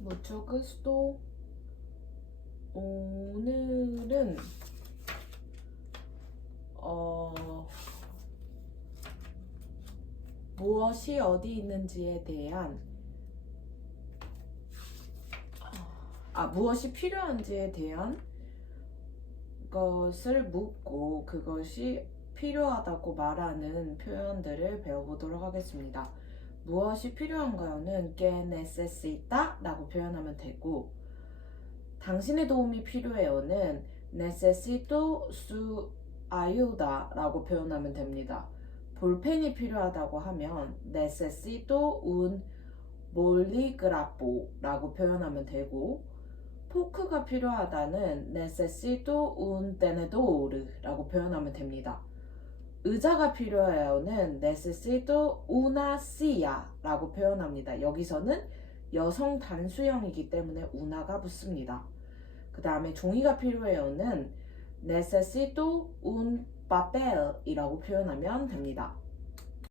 mucho gusto. 오늘은 어 무엇이 어디 있는지에 대한 아 무엇이 필요한지에 대한 것을 묻고 그것이 필요하다고 말하는 표현들을 배워보도록 하겠습니다. 무엇이 필요한가요는 que necesita 라고 표현하면 되고 당신의 도움이 필요해요는 necesito su ayuda 라고 표현하면 됩니다. 볼펜이 필요하다고 하면 necesito un bolígrafo 라고 표현하면 되고 포크가 필요하다는 necesito un tenedor 라고 표현하면 됩니다. 의자가 필요해요는 necesito una silla 라고 표현합니다. 여기서는 여성 단수형이기 때문에 una가 붙습니다. 그 다음에 종이가 필요해요는 necesito un papel 이라고 표현하면 됩니다.